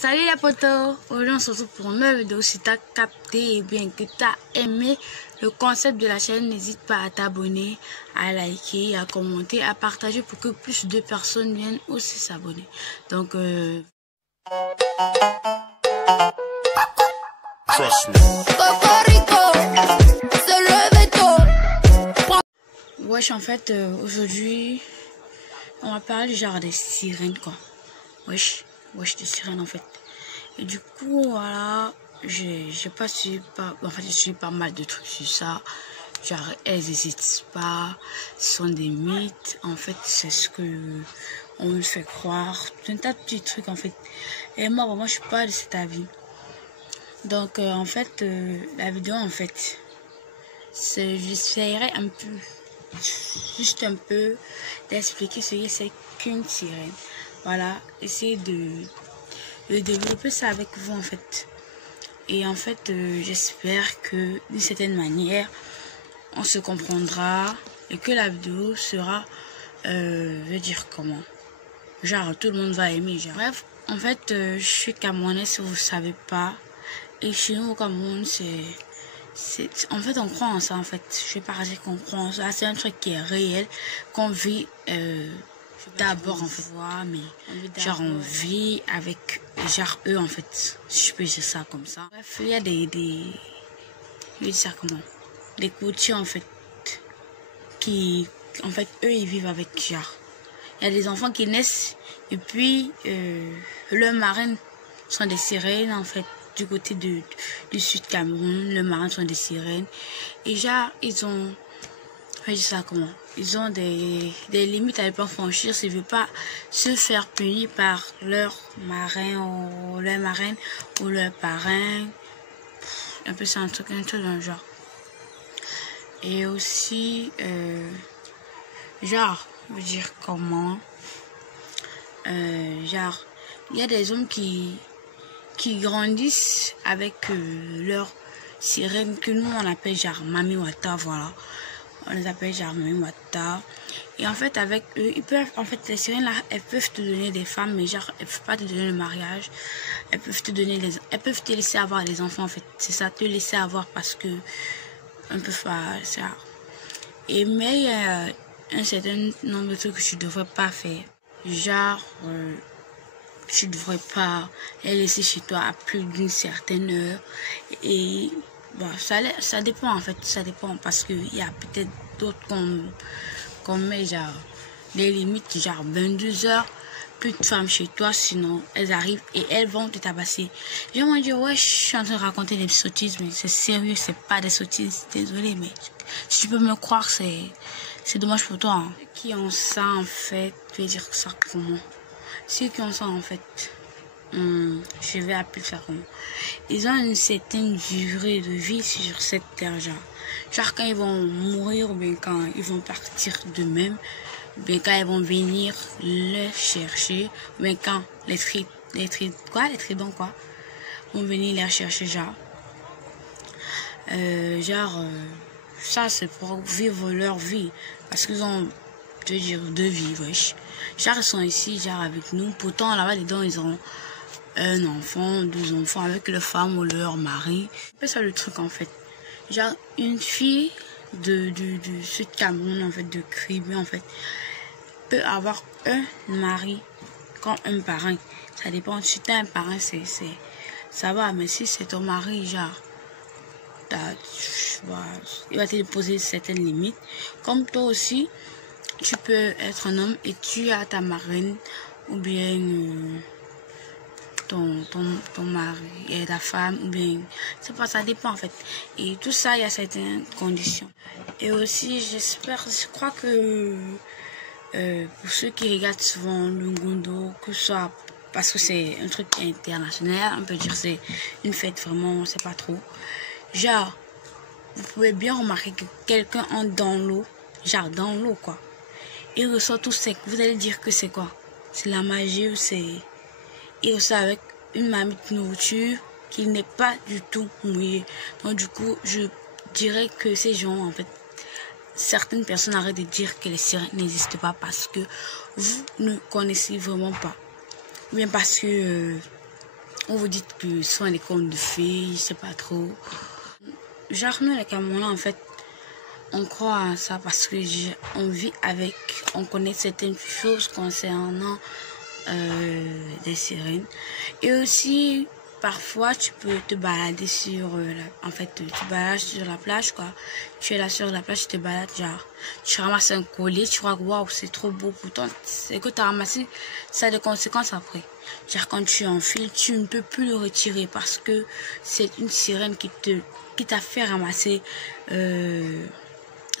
Salut les potos, aujourd'hui on se retrouve pour une nouvelle vidéo. Si tu as capté et bien que tu as aimé le concept de la chaîne, n'hésite pas à t'abonner, à liker, à commenter, à partager pour que plus de personnes viennent aussi s'abonner. Donc Trust me. wesh, en fait aujourd'hui on va parler du genre des sirènes quoi. Wesh des sirènes en fait. Et du coup voilà, j'ai su pas mal de trucs sur ça. Genre elles n'hésitent pas, ce sont des mythes, en fait c'est ce que on me fait croire, un tas de petits trucs en fait. Et moi je suis pas de cet avis. Donc en fait la vidéo en fait j'essaierai juste un peu d'expliquer ce que c'est qu'une sirène. Voilà, essayer de développer ça avec vous en fait. Et en fait j'espère que d'une certaine manière on se comprendra et que la vidéo sera veut dire comment, genre tout le monde va aimer, genre. Bref, en fait je suis camerounaise si vous savez pas, et chez nous au Cameroun en fait on croit en ça en fait. Je vais pas dire qu'on croit en ça, c'est un truc qui est réel, qu'on vit d'abord en fait, mais genre on vit avec genre eux en fait, si je peux dire ça comme ça. Bref, il y a je vais dire ça comment, des courtiers en fait qui en fait eux ils vivent avec genre, il y a des enfants qui naissent et puis leurs marraines sont des sirènes en fait. Du côté du sud Cameroun, les marins sont des sirènes. Et genre, ils ont, je dis ça comment, ils ont des limites à ne pas franchir s'ils ne veulent pas se faire punir par leur marin ou leur marraine ou leur parrain. Un peu ça, un truc dans le genre. Et aussi, genre, je veux dire comment, genre, il y a des hommes qui grandissent avec leur sirène que nous on appelle genre Mami Wata, voilà. On les appelle genre Mami Wata. Et en fait avec eux, ils peuvent, en fait les sirènes là, elles peuvent te donner des femmes, mais genre elles peuvent pas te donner le mariage. Elles peuvent te donner elles peuvent te laisser avoir des enfants en fait. C'est ça, te laisser avoir parce que on peut pas ça. Et mais il y a un certain nombre de trucs que tu devrais pas faire. Genre tu ne devrais pas les laisser chez toi à plus d'une certaine heure. Et bon, ça dépend en fait, ça dépend parce qu'il y a peut-être d'autres qu'on met genre des limites, genre 22 heures, plus de femmes chez toi, sinon elles arrivent et elles vont te tabasser. J'aimerais dire, ouais, je suis en train de raconter des sottises, mais c'est sérieux, c'est pas des sottises, désolé, mais si tu peux me croire, c'est dommage pour toi. Hein. Ceux qui ont ça en fait, je vais dire ça comment? Ceux qui ont ça en fait, je vais appeler ça comment, ils ont une certaine durée de vie sur cette terre, genre quand ils vont mourir ou bien quand ils vont partir d'eux-mêmes, ou bien quand ils vont venir les chercher, ou bien quand les tridents vont venir les chercher, ça c'est pour vivre leur vie parce qu'ils ont, je veux dire, deux vies, wesh. Genre ils sont ici, genre avec nous, pourtant là-bas dedans ils auront un enfant, deux enfants avec leur femme ou leur mari. C'est ça le truc en fait. Genre une fille du sud Cameroun en fait, de Cribé en fait, peut avoir un mari comme un parrain. Ça dépend, si t'as un parrain ça va, mais si c'est ton mari, genre il va te poser certaines limites. Comme toi aussi, tu peux être un homme et tu as ta marraine ou bien ton mari et ta femme, ou bien c'est pas, ça dépend en fait. Et tout ça, il y a certaines conditions. Et aussi je crois que pour ceux qui regardent souvent le Ngondo, que ce soit parce que c'est un truc international, on peut dire c'est une fête vraiment, c'est pas trop. Genre, vous pouvez bien remarquer que quelqu'un entre dans l'eau, genre dans l'eau quoi. Il ressort tout sec. Vous allez dire que c'est quoi? C'est la magie ou c'est... Il ressort avec une marmite nourriture qui n'est pas du tout mouillée. Donc du coup, je dirais que ces gens, en fait, certaines personnes arrêtent de dire que les sirènes n'existent pas parce que vous ne connaissez vraiment pas. Ou bien parce que on vous dit que ce sont des contes de fées, je sais pas trop. Genre, nous, les Camerounais, en fait, on croit à ça parce que on vit avec, on connaît certaines choses concernant des sirènes. Et aussi, parfois, tu peux te balader sur en fait, tu balades sur la plage, quoi. Tu es là sur la plage, tu te balades, genre, tu ramasses un collier, tu crois que waouh, c'est trop beau. Pourtant, c'est que tu as ramassé, ça a des conséquences après. Genre, quand tu enfiles, tu ne peux plus le retirer parce que c'est une sirène qui t'a fait ramasser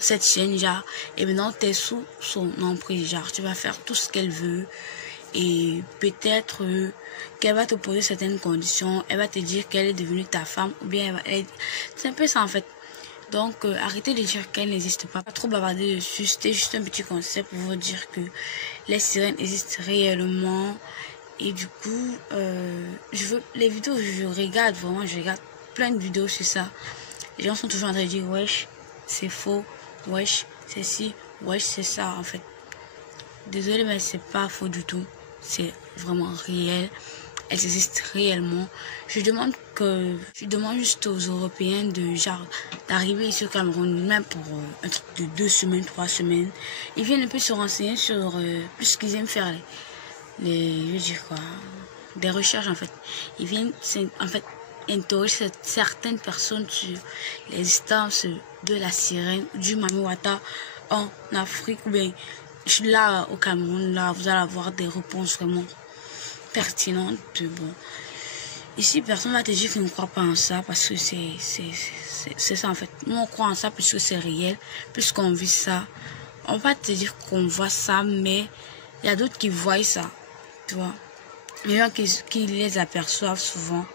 cette chaîne, genre, et maintenant tu es sous son emprise, genre, tu vas faire tout ce qu'elle veut. Et peut-être qu'elle va te poser certaines conditions, elle va te dire qu'elle est devenue ta femme, ou bien c'est un peu ça en fait. Donc arrêtez de dire qu'elle n'existe pas trop bavarder dessus. C'était juste un petit concept pour vous dire que les sirènes existent réellement. Et du coup les vidéos, je regarde vraiment, je regarde plein de vidéos sur ça. Les gens sont toujours en train de dire wesh c'est faux, wesh c'est ci, wesh c'est ça en fait. Désolé, mais c'est pas faux du tout. C'est vraiment réel. Elles existent réellement. Je demande juste aux Européens d'arriver ici au Cameroun, même pour un truc de 2 semaines, 3 semaines. Ils viennent un peu se renseigner sur plus ce qu'ils aiment faire. Je veux dire quoi, des recherches en fait. Ils viennent en fait interroger certaines personnes sur l'existence de la sirène, du Mami Wata en Afrique ou bien là au Cameroun. Là vous allez avoir des réponses vraiment pertinentes. Bon, ici personne va te dire qu'il ne croit pas en ça parce que c'est ça en fait. Nous on croit en ça puisque c'est réel, puisqu'on vit ça. On va te dire qu'on voit ça, mais il y a d'autres qui voient ça, tu vois. Il y a qui les aperçoivent souvent.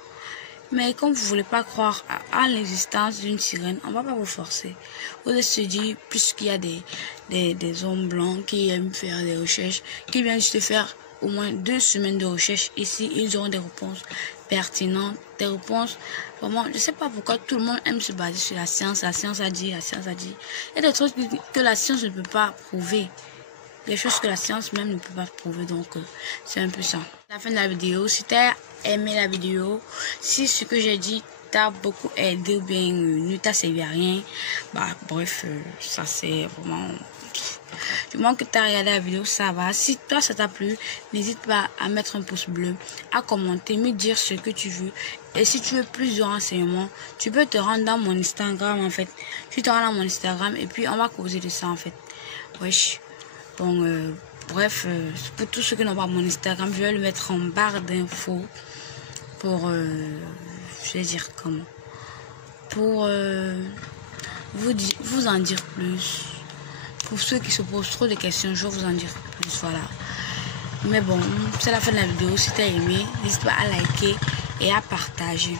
Mais comme vous voulez pas croire à l'existence d'une sirène, on va pas vous forcer. Vous allez se dire, puisqu'il y a des hommes blancs qui aiment faire des recherches, qui viennent juste faire au moins 2 semaines de recherche ici, ils auront des réponses pertinentes, des réponses vraiment, je sais pas pourquoi tout le monde aime se baser sur la science. La science a dit, la science a dit. Il y a des trucs que la science ne peut pas prouver. Des choses que la science même ne peut pas prouver, donc c'est un peu ça. À la fin de la vidéo, si tu as aimé la vidéo, si ce que j'ai dit t'a beaucoup aidé ou bien ne t'a servi à rien, bah bref, ça c'est vraiment... Du moment que tu as regardé la vidéo, ça va. Si toi ça t'a plu, n'hésite pas à mettre un pouce bleu, à commenter, me dire ce que tu veux. Et si tu veux plus de renseignements, tu peux te rendre dans mon Instagram en fait. Tu te rends dans mon Instagram et puis on va causer de ça en fait. Wesh. Bon, bref, pour tous ceux qui n'ont pas mon Instagram, je vais le mettre en barre d'infos pour, je vais dire comment, pour vous en dire plus. Pour ceux qui se posent trop de questions, je vais vous en dire plus, voilà. Mais bon, c'est la fin de la vidéo. Si tu as aimé, n'hésite pas à liker et à partager.